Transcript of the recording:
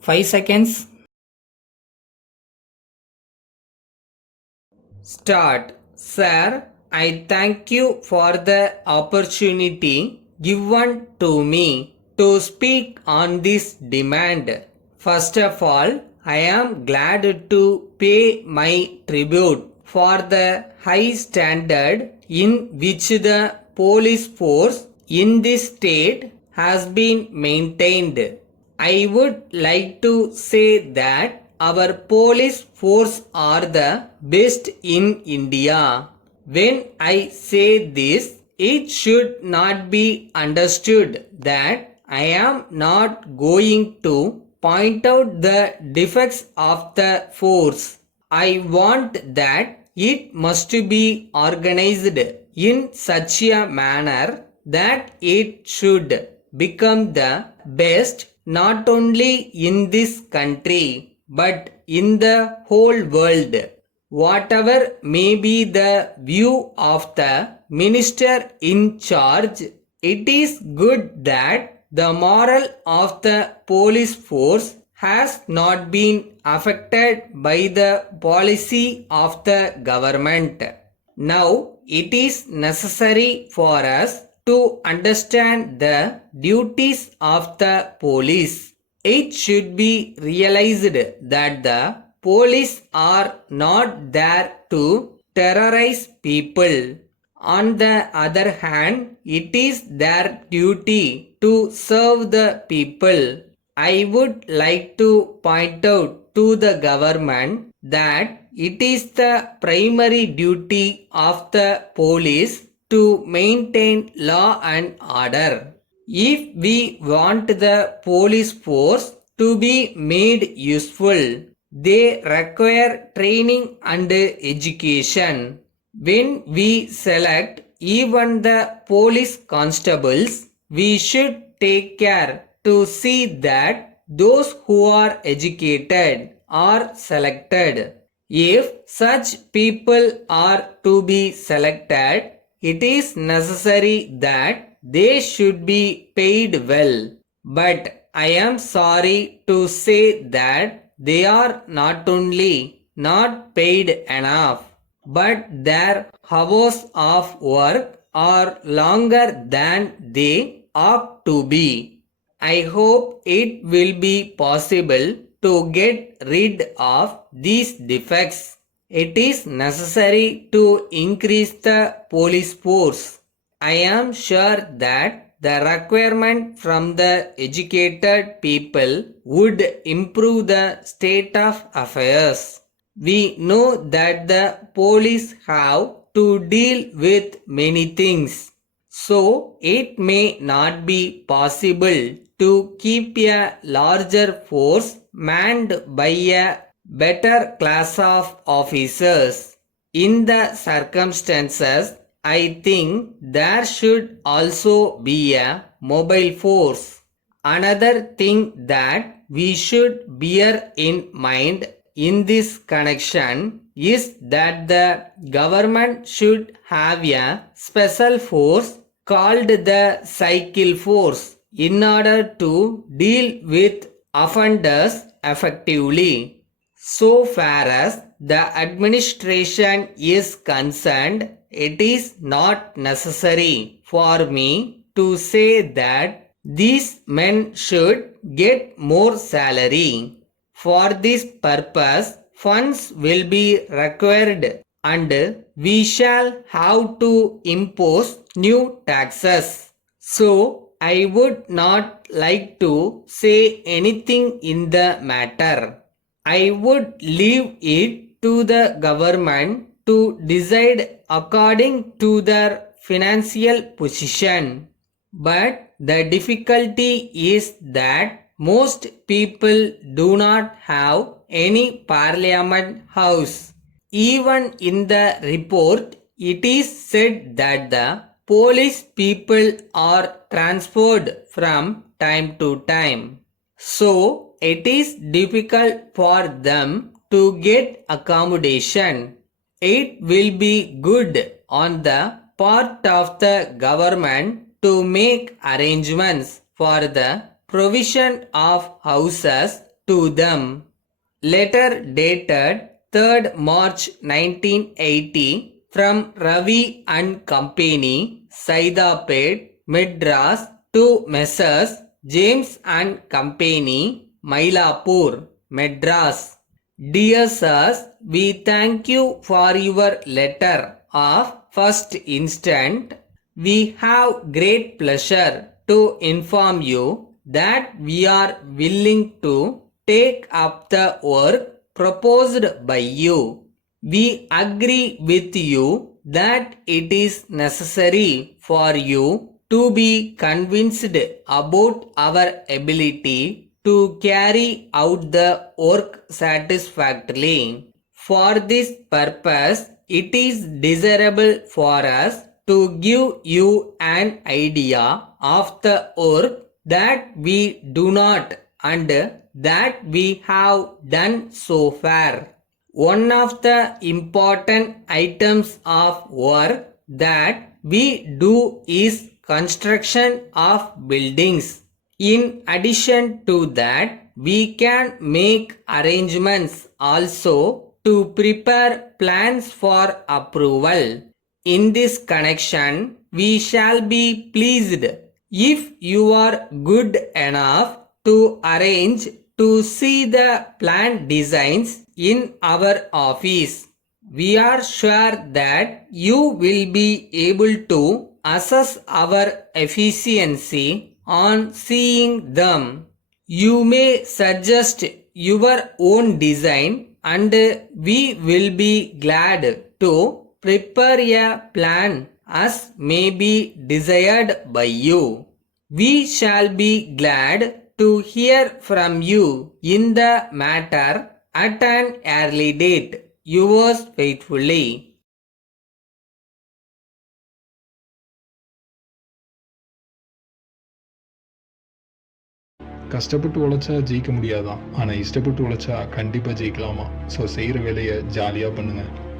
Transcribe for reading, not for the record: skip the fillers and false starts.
5 seconds. Start. Sir, I thank you for the opportunity given to me to speak on this demand. First of all, I am glad to pay my tribute for the high standard in which the police force in this state has been maintained. I would like to say that our police force are the best in India. When I say this, it should not be understood that I am not going to point out the defects of the force. I want that it must be organized in such a manner that it should become the best not only in this country but in the whole world. Whatever may be the view of the minister in charge, it is good that the moral of the police force has not been affected by the policy of the government. Now it is necessary for us to understand the duties of the police. It should be realized that the police are not there to terrorize people. On the other hand, it is their duty to serve the people. I would like to point out to the government that it is the primary duty of the police to maintain law and order. If we want the police force to be made useful, they require training and education. When we select even the police constables, we should take care to see that those who are educated are selected. If such people are to be selected, it is necessary that they should be paid well. But I am sorry to say that they are not only not paid enough, but their hours of work are longer than they ought to be. I hope it will be possible to get rid of these defects. It is necessary to increase the police force. I am sure that the requirement from the educated people would improve the state of affairs. We know that the police have to deal with many things, so it may not be possible to keep a larger force manned by a better class of officers. In the circumstances, I think there should also be a mobile force. Another thing that we should bear in mind in this connection is that the government should have a special force called the cycle force in order to deal with offenders effectively. So far as the administration is concerned, it is not necessary for me to say that these men should get more salary. For this purpose, funds will be required and we shall have to impose new taxes. So, I would not like to say anything in the matter. I would leave it to the government to decide according to their financial position. But the difficulty is that most people do not have any parliament house. Even in the report, it is said that the police people are transferred from time to time. So, it is difficult for them to get accommodation. It will be good on the part of the government to make arrangements for the provision of houses to them. Letter dated 3rd March 1980 from Ravi and Company, Saidapet, Madras to Messrs. James and Company, Mylapore, Madras. Dear sirs, we thank you for your letter of first instant. We have great pleasure to inform you that we are willing to take up the work proposed by you. We agree with you that it is necessary for you to be convinced about our ability to carry out the work satisfactorily. For this purpose, it is desirable for us to give you an idea of the work that we do not and that we have done so far. One of the important items of work that we do is construction of buildings. In addition to that, we can make arrangements also to prepare plans for approval. In this connection, we shall be pleased if you are good enough to arrange to see the plan designs in our office. We are sure that you will be able to assess our efficiency on seeing them. You may suggest your own design and we will be glad to prepare a plan as may be desired by you. We shall be glad to hear from you in the matter at an early date. Yours faithfully. கஷ்டப்பட்டு உழைச்சா ஜெயிக்க முடியாதான், ஆனால் இஷ்டப்பட்டு உழைச்சா கண்டிப்பாக ஜெயிக்கலாமா. So செய்கிற வேலையை ஜாலியாக பண்ணுங்கள்.